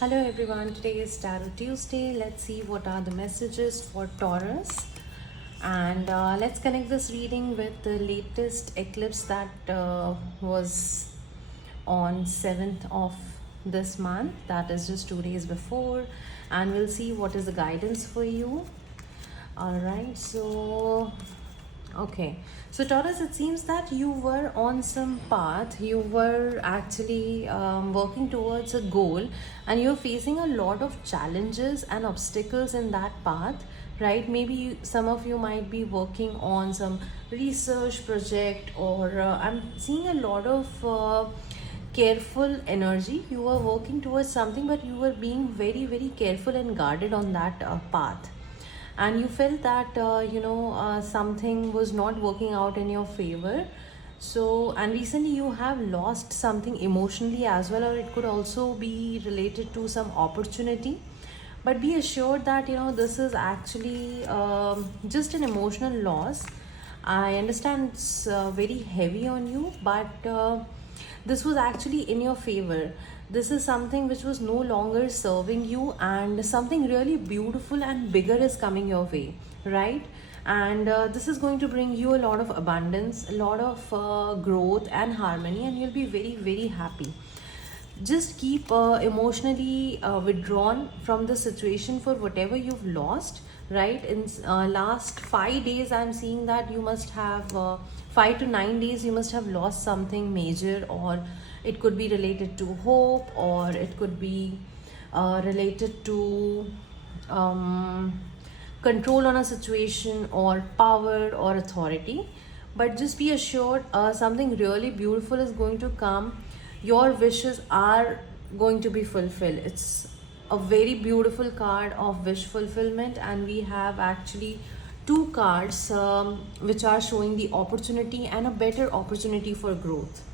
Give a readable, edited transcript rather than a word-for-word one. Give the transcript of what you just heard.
Hello everyone, today is Tarot Tuesday. Let's see what are the messages for Taurus. And let's connect this reading with the latest eclipse that was on 7th of this month. That is just 2 days before. And we'll see what is the guidance for you. Alright, okay, so Taurus, it seems that you were on some path. You were actually working towards a goal, and you're facing a lot of challenges and obstacles in that path, right? Maybe some of you might be working on some research project, or I'm seeing a lot of careful energy. You were working towards something, but you were being very, very careful and guarded on that path, and you felt that something was not working out in your favor. So, and recently you have lost something emotionally as well, or it could also be related to some opportunity. But be assured that this is actually just an emotional loss. I understand it's very heavy on you, but this was actually in your favor. This is something which was no longer serving you, and something really beautiful and bigger is coming your way, right? And this is going to bring you a lot of abundance, a lot of growth and harmony, and you'll be very, very happy. Just keep emotionally withdrawn from the situation for whatever you've lost, right? In last 5 days, I'm seeing that you must have 5 to 9 days, you must have lost something major, or it could be related to hope, or it could be related to control on a situation, or power, or authority. But just be assured, something really beautiful is going to come. Your wishes are going to be fulfilled. It's a very beautiful card of wish fulfillment, and we have actually two cards which are showing the opportunity and a better opportunity for growth.